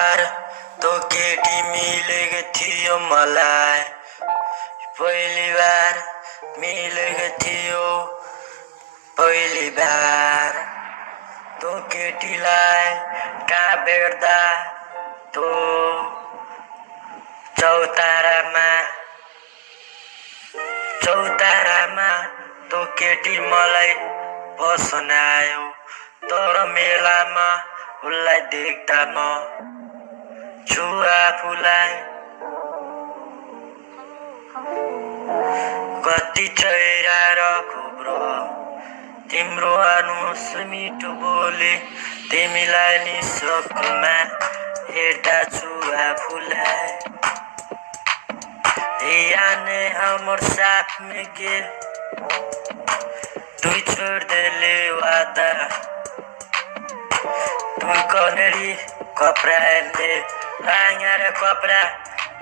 बार तो केटी मिलेको थियो मलाई, पहिली बार मिलेको थियो पहिली बार। तो केटीलाई कहाँ भेट्दा तो चौतारामा तो केटी मलाई पसन आयो, तर मेलामा उसलाई देख्दा म छु आफूलाई कति चेहरा र खुब्रो, तिम्रो अनुहार मिठो बोली, तिमीलाई निशोकमा हेर्दा छु आफूलाई। याने हमर साथ में गे तू छोड़ दे ले वादा, तू कनेरी कपड़ा ले आंगार कपड़ा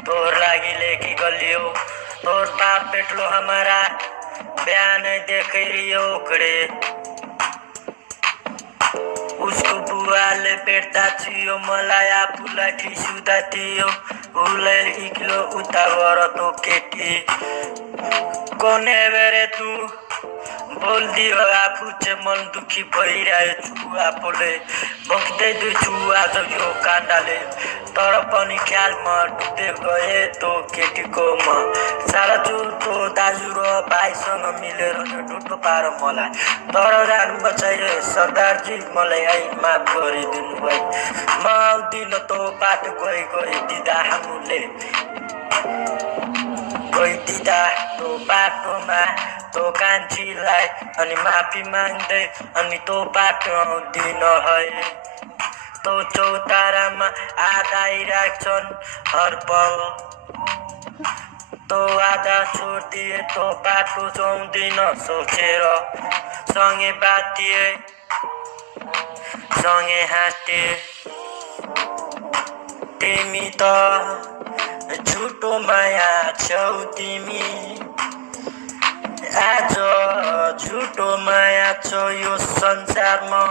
तोर लागि लेके गलियो, तोर बाप बेटलो हमारा बिहान देखे रियो ओकरे, उसको बुवाले भेट्दा थियो मलाई आफूलाई ठिसुदा थियो, उसलाई इक्लो उता गर तो केटी कोने बेरे तू बोल्दियो आफू चाहिँ मन दुखी भइरहेको छु आफूले भोग्दै छु आज यो काण्डले, तर पनि ख्यालमा डुब्दै गए तो केटीको म सारा चुतो दाजु र भाइसँग मिलेर ढुट्टो पार मलाई, तर रान बचाए सरदारजी मलाई आई माफ गरिदिनु भयो। म आउँदिन तो बाटो गई दिदा हामीले गइदिँदा तो बाटोमा तो कान्छीलाई अनि माफी माग्दै अनि तो बाटो आउँदिन है। तो चौतारामा आइराख्छन् हर पल, तो आधा छोडिदिए तो बाटो जाउँदिन सोचेर, सँगै बाटिए सँगै हाँटे, तिमी त झुटो माया छौ तिमी, आज झुटो माया छ यो संसारमा।